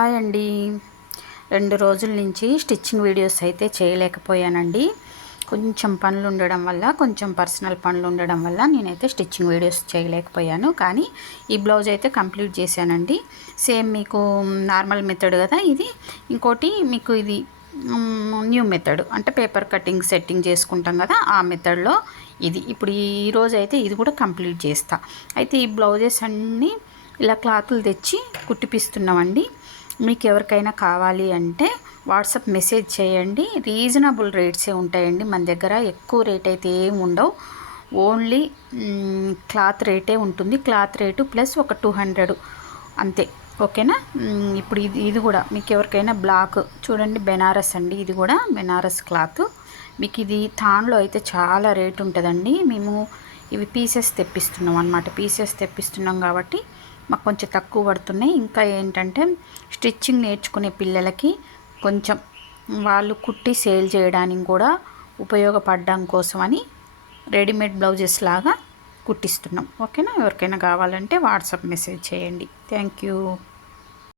Hi అండి. 2 రోజుల నుంచి స్టిచ్చింగ్ వీడియోస్ అయితే చేయలేకపోయానండి. కొంచెం పనులు ఉండడం వల్ల, కొంచెం పర్సనల్ పనులు ఉండడం వల్ల నేనైతే స్టిచ్చింగ్ వీడియోస్ చేయలేకపోయాను. కానీ ఈ బ్లౌజ్ అయితే కంప్లీట్ చేశానండి. సేమ్ మీకు నార్మల్ మెథడ్ కదా ఇది. ఇంకోటి మీకు ఇది న్యూ మెథడ్, అంటే పేపర్ కటింగ్ సెట్టింగ్ చేసుకుంటాం కదా, ఆ మెథడ్లో ఇది. ఇప్పుడు ఈ రోజు అయితే ఇది కూడా కంప్లీట్ చేస్తా. అయితే ఈ బ్లౌజెస్ అన్నీ ఇలా క్లాతులు తెచ్చి కుట్టిపిస్తున్నామండి. మీకు ఎవరికైనా కావాలి అంటే వాట్సాప్ మెసేజ్ చేయండి. రీజనబుల్ రేట్సే ఉంటాయండి మన దగ్గర. ఎక్కువ రేట్ అయితే ఏమి ఉండవు. ఓన్లీ క్లాత్ రేటే ఉంటుంది. క్లాత్ రేటు ప్లస్ ఒక 200 అంతే. ఓకేనా. ఇప్పుడు ఇది కూడా మీకు ఎవరికైనా బ్లాక్ చూడండి, బెనారస్ అండి. ఇది కూడా బెనారస్ క్లాత్. మీకు ఇది థాన్లో అయితే చాలా రేట్ ఉంటుందండి. మేము ఇవి పీసెస్ తెప్పిస్తున్నాం అన్నమాట. పీసెస్ తెప్పిస్తున్నాం కాబట్టి మాకు కొంచెం తక్కువ పడుతున్నాయి. ఇంకా ఏంటంటే స్టిచ్చింగ్ నేర్చుకునే పిల్లలకి కొంచెం వాళ్ళు కుట్టి సేల్ చేయడానికి కూడా ఉపయోగపడడం కోసమని రెడీమేడ్ బ్లౌజెస్ లాగా కుట్టిస్తున్నాం. ఓకేనా. ఎవరికైనా కావాలంటే వాట్సాప్ మెసేజ్ చేయండి. Thank you.